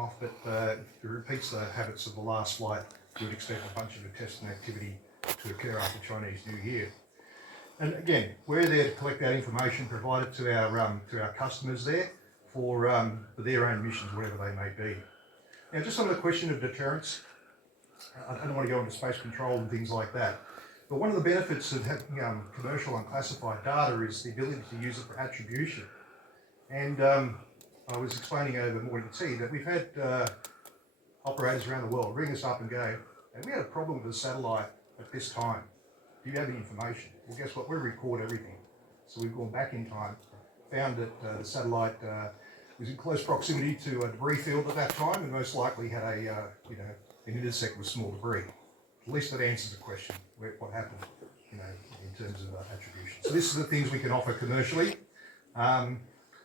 off, but if it repeats the habits of the last flight, we would expect a bunch of testing activity to occur after Chinese New Year. And again, we're there to collect that information, provide it to our customers there for their own missions, whatever they may be. Now, just on the question of deterrence, I don't want to go into space control and things like that, but one of the benefits of having commercial unclassified data is the ability to use it for attribution. And I was explaining over morning tea that we've had operators around the world ring us up and go, and we had a problem with a satellite at this time. Do you have any information? Well, guess what? We record everything. So we've gone back in time, found that the satellite was in close proximity to a debris field at that time, and most likely had an intersect with small debris. At least that answers the question, what happened, in terms of attribution. So this is the things we can offer commercially, and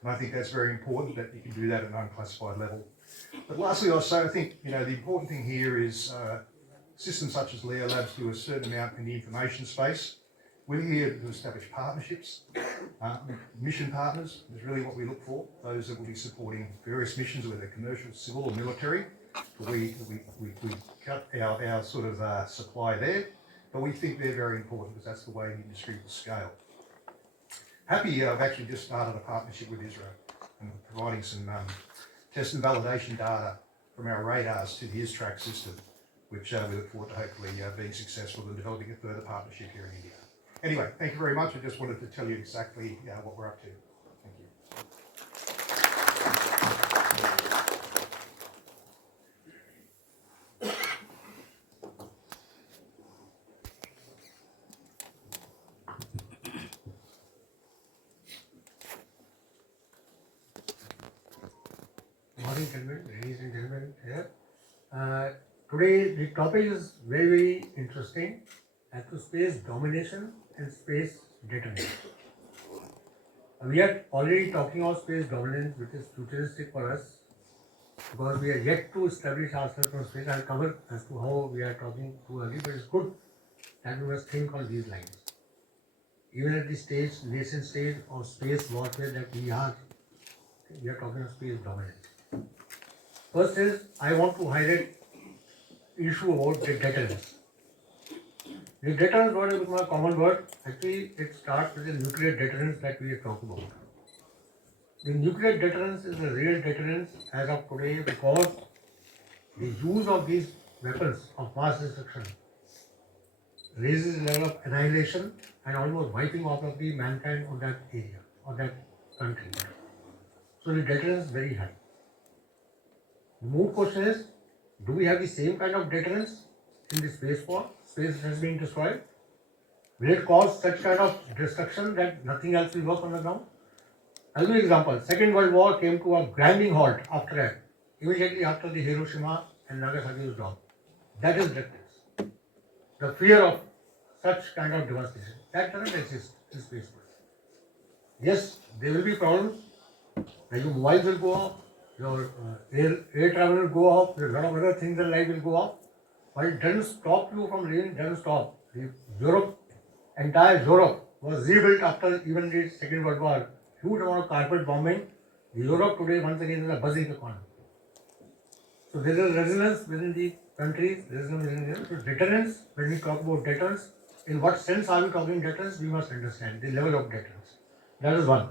I think that's very important that you can do that at an unclassified level. But lastly, also, I think the important thing here is systems such as Leo Labs do a certain amount in the information space. We're here to establish partnerships, mission partners is really what we look for. Those that will be supporting various missions, whether commercial, civil, or military. We cut our sort of supply there, but we think they're very important because that's the way the industry will scale. Happy, I've actually just started a partnership with Israel and providing some test and validation data from our radars to the ISTRAC system, which we look forward to hopefully being successful in developing a further partnership here in India. Anyway, thank you very much. I just wanted to tell you exactly what we're up to. Thank you. Morning, gentlemen, ladies and gentlemen here. Today the topic is very, very interesting as to space domination and space deterrence. We are already talking about space dominance, which is futuristic for us because we are yet to establish ourselves from space. I'll cover as to how we are talking too early, but it's good that we must think on these lines. Even at this stage, nascent stage of space warfare that we are talking of space dominance. First is, I want to highlight issue about the deterrence. The deterrence word is a common word. Actually, it starts with the nuclear deterrence that we are talking about. The nuclear deterrence is a real deterrence as of today because the use of these weapons of mass destruction raises the level of annihilation and almost wiping off of the mankind on that area, on that country. So the deterrence is very high. The more question is, do we have the same kind of deterrence in the space war? Space has been destroyed. Will it cause such kind of destruction that nothing else will work on the ground? I'll give you an example. Second World War came to a grinding halt after that, immediately after the Hiroshima and Nagasaki was dropped. That is deterrence. The fear of such kind of devastation. That doesn't exist in space war. Yes, there will be problems. Your mobiles will go off. Your air travel will go off, a lot of other things in life will go off, but it doesn't stop you from living, it doesn't stop. Entire Europe was rebuilt after even the Second World War. Huge amount of carpet bombing. Europe today once again is a buzzing economy. So there is resilience within the countries, resilience within the so deterrence, when we talk about deterrence, in what sense are we talking deterrence? We must understand the level of deterrence. That is one.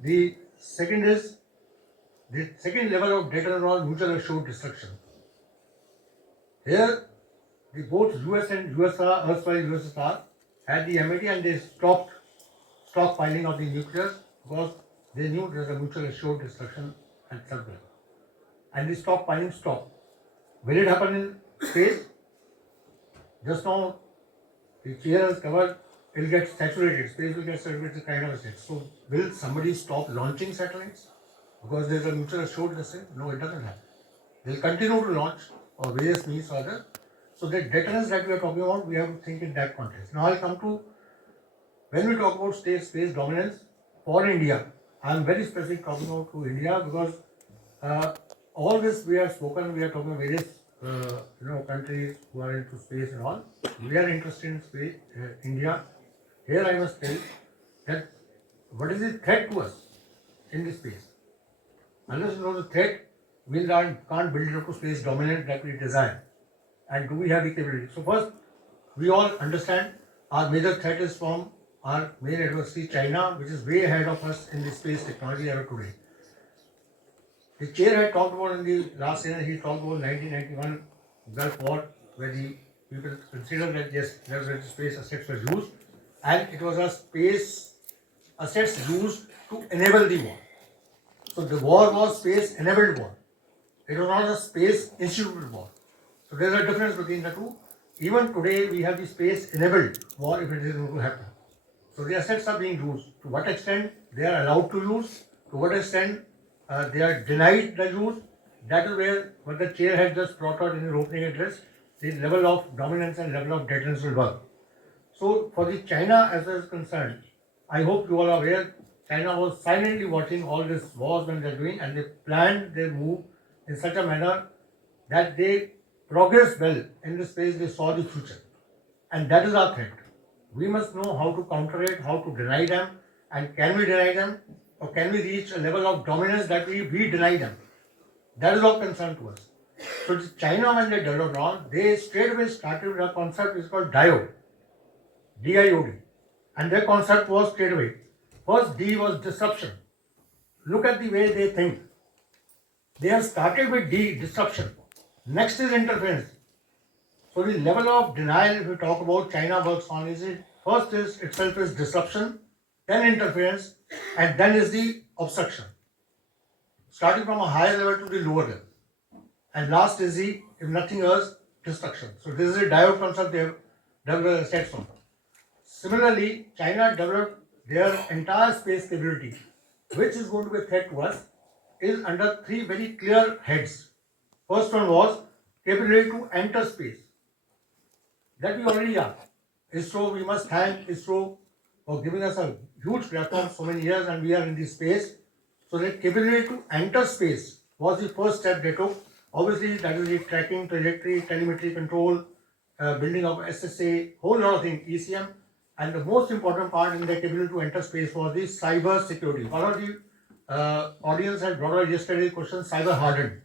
The second is the second level of deterrence was mutual assured destruction. Here, both US and USSR, erstwhile USSR, had the MIT and they stopped stockpiling of the nuclear because they knew there was a mutual assured destruction at some level. And the stockpiling stopped. Will it happen in space? Just now, the chair has covered, it will get saturated, space will get saturated kind of a state. So, will somebody stop launching satellites? Because there is a mutual assured destruction? No, it doesn't happen. They will continue to launch or various means or other. So the deterrence that we are talking about, we have to think in that context. Now I'll come to, when we talk about space dominance for India, I am very specific talking about to India because all this we have spoken, we are talking about various countries who are into space and all. We are interested in space, India. Here I must tell that what is the threat to us in this space? Unless you know the threat, we can't build it up to space dominant that we desire. And do we have the capability? So first, we all understand our major threat is from our main adversary, China, which is way ahead of us in the space technology era today. The chair had talked about in the last year, he talked about 1991 Gulf War, where the people considered that yes, there was space assets were used, and it was a space assets used to enable the war. So the war was space enabled war. It was not a space instituted war. So there is a difference between the two. Even today, we have the space enabled war if it is going to happen. So the assets are being used. To what extent they are allowed to use, to what extent they are denied the use, that is where what the chair had just brought out in his opening address, the level of dominance and level of deterrence will work. So for the China as far as concerned, I hope you all are aware, China was silently watching all these wars when they're doing, and they planned their move in such a manner that they progressed well in the space, they saw the future. And that is our threat. We must know how to counter it, how to deny them, and can we deny them, or can we reach a level of dominance that we deny them? That is of concern to us. So China, when they developed on, they straight away started with a concept which is called diode, DIOD. And their concept was straight away. First D was disruption. Look at the way they think. They have started with D, disruption. Next is interference. So the level of denial, if we talk about China works on, is it first is itself is disruption, then interference, and then is the obstruction. Starting from a higher level to the lower level. And last is the, if nothing else, destruction. So this is a diode concept they have developed a set from. Similarly, China developed their entire space capability, which is going to be a threat to us, is under three very clear heads. First one was capability to enter space. That we already are. ISRO, we must thank ISRO for giving us a huge platform so many years, and we are in this space. So the capability to enter space was the first step they took. Obviously, that is the tracking, trajectory, telemetry control, building of SSA, whole lot of things, ECM. And the most important part in the capability to enter space was the cyber security. One of the audience had brought out yesterday the question cyber hardened.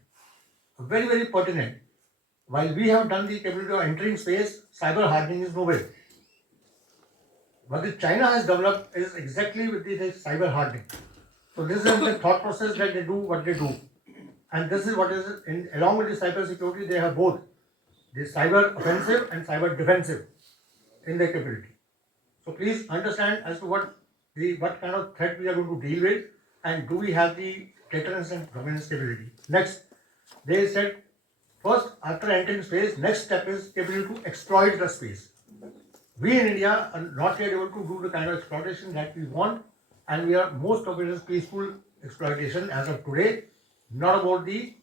Very, very pertinent. While we have done the capability of entering space, cyber hardening is nowhere. What the China has developed is exactly with the cyber hardening. So this is the thought process that they do what they do. And this is what is, along with the cyber security, they have both the cyber offensive and cyber defensive in their capability. So please understand as to what kind of threat we are going to deal with, and do we have the deterrence and dominance capability. Next, they said, first, after entering space, next step is capability to exploit the space. We in India are not yet able to do the kind of exploitation that we want, and we are most of it is peaceful exploitation as of today, not about the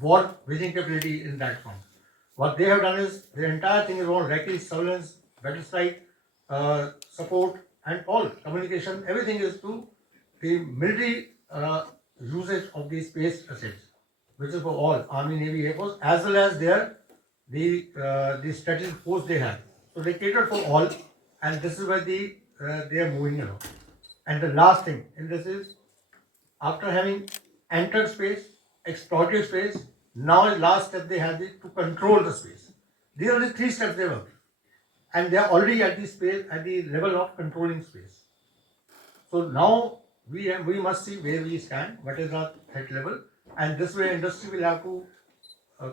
war waging capability in that form. What they have done is the entire thing is about recce, surveillance, battle strike, support, and all communication. Everything is to the military usage of the space assets, which is for all Army, Navy, Air Force, as well as the strategic force they have. So they cater for all, and this is where they are moving along. And the last thing in this is, after having entered space, exploited space, now the last step they have is to control the space. These are the three steps they work, and they are already at the space at the level of controlling space. So now we must see where we stand, what is our threat level, and this way industry will have to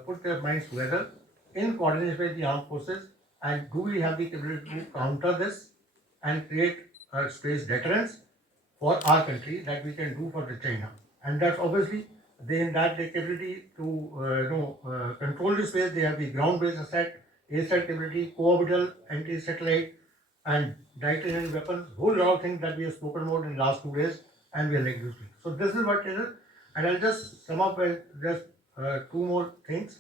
put their minds together in coordination with the armed forces, and do we have the capability to counter this and create a space deterrence for our country that we can do for the China. And that's obviously they capability to control the space. They have the ground-based asset, ASAT capability, co-orbital, anti-satellite, and directed weapons. Whole lot of things that we have spoken about in the last 2 days, and we are like this. So this is what it is, and I'll just sum up with just two more things.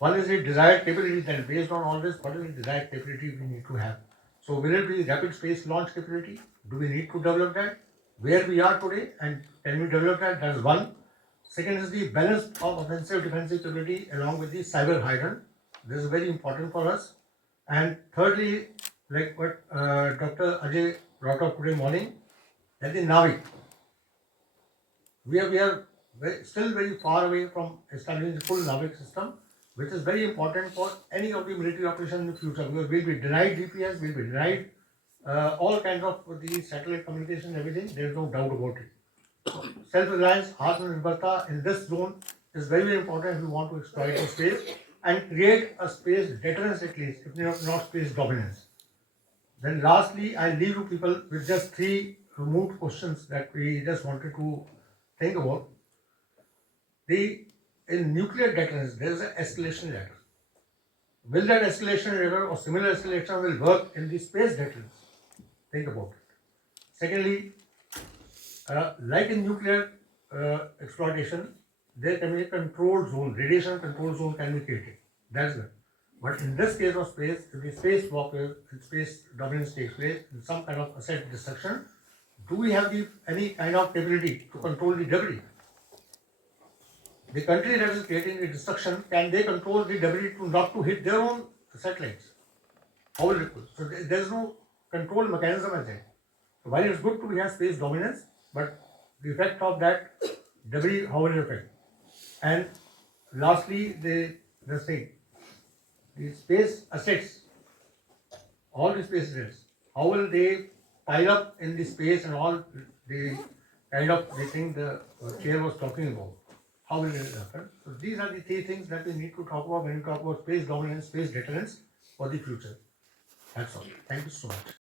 One is the desired capability. Then based on all this, what is the desired capability we need to have? So will it be rapid space launch capability? Do we need to develop that? Where we are today, and can we develop that? That's one. Second is the balance of offensive defensive capability along with the cyber hydrant. This is very important for us. And thirdly, like what Dr. Ajay brought up today morning, that the NAVIC. We are still very far away from establishing a full NAVIC system, which is very important for any of the military operation in the future, because we'll be denied GPS, we'll be denied all kinds of the satellite communication, everything. There's no doubt about it. Self-reliance, Atmanirbharta in this zone is very, very important if we want to exploit the space and create a space deterrence at least, if not space dominance. Then lastly, I leave you people with just 3 remote questions that we just wanted to think about. In nuclear deterrence, there is an escalation ladder. Will that escalation ladder or similar escalation will work in the space deterrence? Think about it. Secondly, like in nuclear exploitation, there can be a control zone, radiation control zone can be created. That's good. But in this case of space, if the space warfare and space dominance takes place in some kind of asset destruction, do we have any kind of capability to control the debris? The country that is creating the destruction, can they control the debris to not to hit their own satellites? How will it go? So there is no control mechanism as yet. So while it's good to have space dominance, but the effect of that debris, how will it affect? And lastly, the space assets, all the space assets, how will they pile up in the space and all the kind of the thing the chair was talking about? How will it happen? So these are the 3 things that we need to talk about when we talk about space dominance, space deterrence for the future. That's all. Thank you so much.